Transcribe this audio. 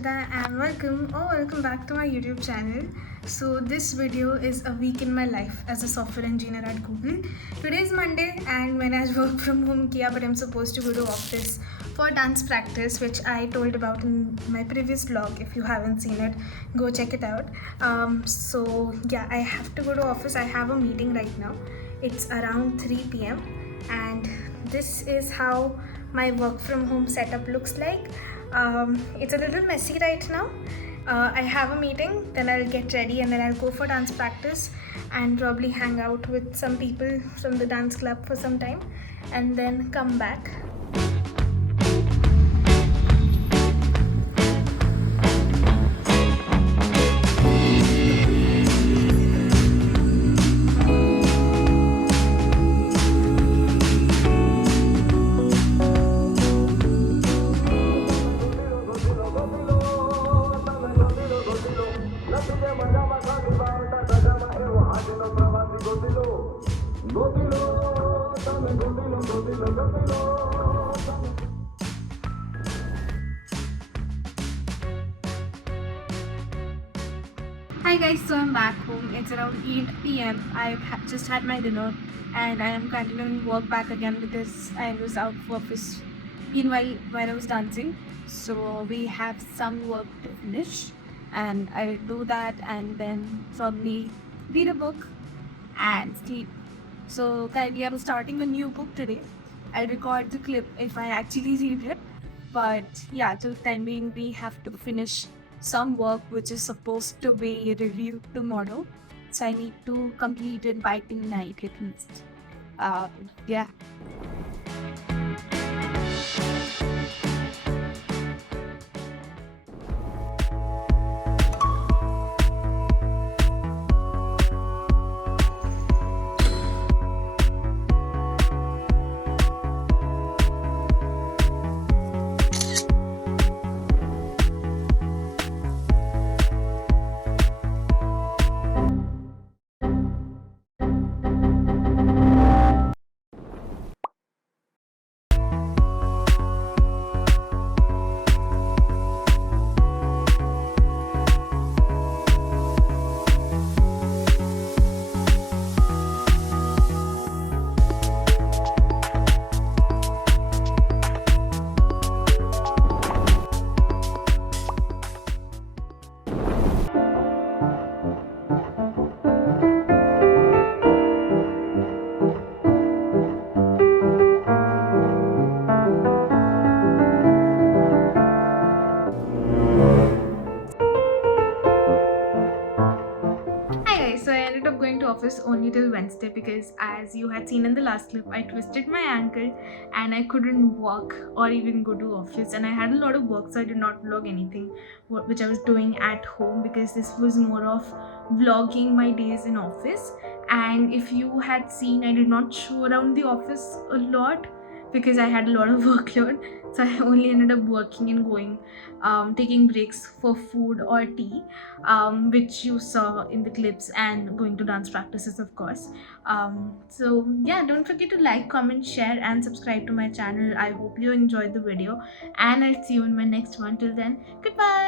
Deekshita and welcome back to my YouTube channel. So this video is a week in my life as a software engineer at Google. Today is Monday and when I work from home kiya, but I'm supposed to go to office for dance practice, which I told about in my previous vlog. If you haven't seen it, go check it out. I have to go to office. I have a meeting right now. It's around 3 p.m. and this is how my work from home setup looks like. It's a little messy right now. I have a meeting, then I'll get ready and then I'll go for dance practice and probably hang out with some people from the dance club for some time and then come back. Hi guys, so I'm back home. It's around 8 p.m. I've just had my dinner and I am continuing work back again because I was out of office meanwhile while I was dancing. So we have some work to finish and I'll do that and then probably read a book and sleep. So currently I'm starting a new book today. I'll record the clip if I actually read it. But yeah, till time being we have to finish some work which is supposed to be reviewed tomorrow. So I need to complete it by tonight at least. Yeah. Hi guys, so I ended up going to office only till Wednesday because as you had seen in the last clip, I twisted my ankle and I couldn't walk or even go to office and I had a lot of work, so I did not vlog anything which I was doing at home because this was more of vlogging my days in office. And if you had seen, I did not show around the office a lot because I had a lot of workload, so I only ended up working and going taking breaks for food or tea, which you saw in the clips, and going to dance practices of course. So yeah, don't forget to like, comment, share and subscribe to my channel. I hope you enjoyed the video and I'll see you in my next one. Till then, goodbye.